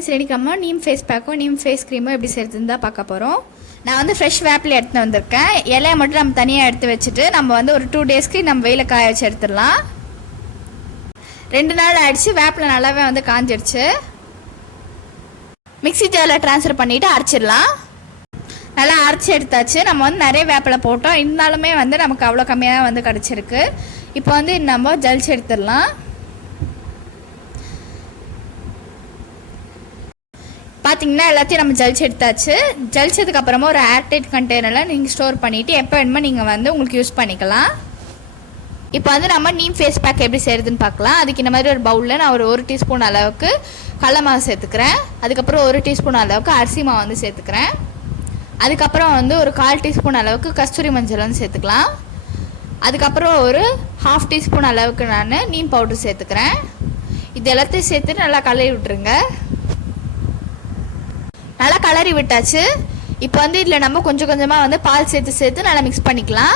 Friends, இன்றைக்கி நம்ம neem face பேக்கும் நீம் ஃபேஸ் க்ரீமும் எப்படி செய்யறதுன்னு தான் பார்க்க போகிறோம். நான் வந்து ஃப்ரெஷ் வேப்பில் எடுத்துகிட்டு வந்திருக்கேன். இலையை மட்டும் நம்ம தனியாக எடுத்து வச்சுட்டு நம்ம வந்து ஒரு 2 டேஸ்க்கு நம்ம வெயில காய வச்சு எடுத்துடலாம். 2 நாள் ஆகிடுச்சு. வேப்பில் நல்லாவே வந்து காஞ்சிடுச்சு. மிக்ஸி ஜாரில் ட்ரான்ஸ்ஃபர் பண்ணிவிட்டு அரைச்சிடலாம். நல்லா அரைச்சி எடுத்தாச்சு. நம்ம வந்து நிறைய வேப்பில் போட்டோம், இருந்தாலுமே வந்து நமக்கு அவ்வளோ கம்மியாக வந்து கிடச்சிருக்கு. இப்போ வந்து நம்ம ஜலிச்சு எடுத்துடலாம். பார்த்தீங்கன்னா எல்லாத்தையும் நம்ம ஜலிச்சு எடுத்தாச்சு. ஜலிச்சதுக்கப்புறமா ஒரு ஏர்டைட் கண்டெய்னரில் நீங்கள் ஸ்டோர் பண்ணிவிட்டு எப்போ வேணுமோ நீங்கள் வந்து உங்களுக்கு யூஸ் பண்ணிக்கலாம். இப்போ வந்து நம்ம நீம் ஃபேஸ் பேக் எப்படி செய்கிறதுன்னு பார்க்கலாம். அதுக்கு இந்த மாதிரி ஒரு பவுலில் நான் ஒரு 1 டீஸ்பூன் அளவுக்கு கடலை மாவு சேர்த்துக்கிறேன். அதுக்கப்புறம் 1 டீஸ்பூன் அளவுக்கு அரிசி மாவு வந்து சேர்த்துக்கிறேன். அதுக்கப்புறம் வந்து ஒரு 1/4 டீஸ்பூன் அளவுக்கு கஸ்தூரி மஞ்சள் வந்து சேர்த்துக்கலாம். அதுக்கப்புறம் ஒரு 1/2 டீஸ்பூன் அளவுக்கு நான் நீம் பவுடர் சேர்த்துக்கிறேன். இது எல்லாத்தையும் சேர்த்துட்டு நல்லா கலரி விட்டுருங்க. நல்லா கலரி விட்டாச்சு. இப்போ வந்து இதில் நம்ம கொஞ்சம் கொஞ்சமாக வந்து பால் சேர்த்து நல்லா மிக்ஸ் பண்ணிக்கலாம்.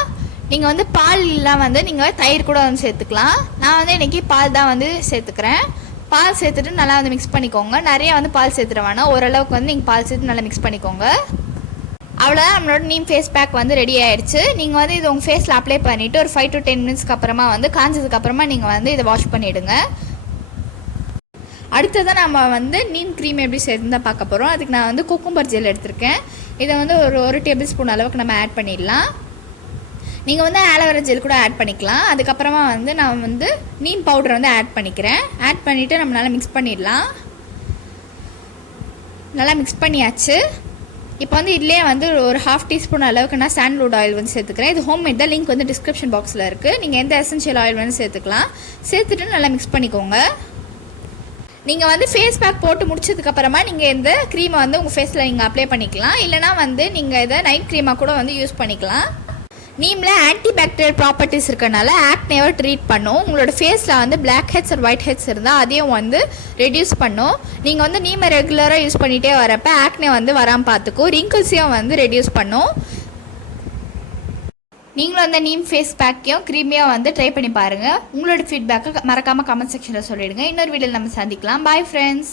நீங்கள் வந்து பால் இல்லாமல் வந்து நீங்கள் தயிர் கூட வந்து சேர்த்துக்கலாம். நான் வந்து இன்றைக்கி பால் தான் வந்து சேர்த்துக்கிறேன். பால் சேர்த்துட்டு நல்லா வந்து மிக்ஸ் பண்ணிக்கோங்க. நிறைய வந்து பால் சேர்த்துட வேணாம், ஓரளவுக்கு வந்து நீங்கள் பால் சேர்த்து நல்லா மிக்ஸ் பண்ணிக்கோங்க. அவ்வளோதான், நம்மளோட நீம் ஃபேஸ் பேக் வந்து ரெடி ஆகிடுச்சு. நீங்கள் வந்து இது உங்கள் ஃபேஸில் அப்ளை பண்ணிவிட்டு ஒரு 5 to 10 மினிட்ஸ்க்கு அப்புறமா வந்து காஞ்சதுக்கப்புறமா நீங்கள் வந்து இதை வாஷ் பண்ணிவிடுங்க. அடுத்ததான் நம்ம வந்து நீம் க்ரீம் எப்படி செய்யறதுன்னு தான் பார்க்க போகிறோம். அதுக்கு நான் வந்து குக்கும்பர் ஜெல் எடுத்திருக்கேன். இதை வந்து ஒரு டேபிள் ஸ்பூன் அளவுக்கு நம்ம ஆட் பண்ணிடலாம். நீங்கள் வந்து ஆலோவேரா ஜெல் கூட ஆட் பண்ணிக்கலாம். அதுக்கப்புறமா வந்து நான் வந்து நீம் பவுடர் வந்து ஆட் பண்ணிக்கிறேன். ஆட் பண்ணிவிட்டு நம்ம நல்லா மிக்ஸ் பண்ணிடலாம். நல்லா மிக்ஸ் பண்ணியாச்சு. இப்போ வந்து இதிலே வந்து ஒரு 1/2 டீஸ்பூன் அளவுக்கு நான் சாண்டல்வுட் ஆயில் வந்து சேர்த்துக்கிறேன். இது ஹோம்மேட் தான். லிங்க் வந்து டிஸ்கிரிப்ஷன் பாக்ஸில் இருக்குது. நீங்கள் எந்த எசென்ஷியல் ஆயில் வந்து சேர்த்துக்கலாம். சேர்த்துட்டு நல்லா மிக்ஸ் பண்ணிக்கோங்க. நீங்கள் வந்து ஃபேஸ் பேக் போட்டு முடிச்சதுக்கப்புறமா நீங்கள் இந்த க்ரீமை வந்து உங்கள் ஃபேஸில் நீங்கள் அப்ளை பண்ணிக்கலாம். இல்லைனா வந்து நீங்கள் இதை நைட் க்ரீமாக கூட வந்து யூஸ் பண்ணிக்கலாம். நீமில் ஆன்டி பாக்டீரியல் ப்ராப்பர்ட்டிஸ் இருக்கனால ஆக்னேவை ட்ரீட் பண்ணும். உங்களோட ஃபேஸில் வந்து blackheads or whiteheads இருந்தால் அதையும் வந்து ரெடியூஸ் பண்ணும். நீங்கள் வந்து நீமை ரெகுலராக யூஸ் பண்ணிகிட்டே வரப்போ ஆக்னே வந்து வராமல் பார்த்துக்கும். ரிங்கிள்ஸையும் வந்து ரெடியூஸ் பண்ணும். நீங்களும் அந்த நீம் ஃபேஸ் பேக்கையும் க்ரீமையும் வந்து ட்ரை பண்ணி பாருங்கள். உங்களோட ஃபீட்பேக்கை மறக்காமல் கமெண்ட் செக்ஷனில் சொல்லிவிடுங்க. இன்னொரு வீடியோவில் நம்ம சந்திக்கலாம். Bye friends.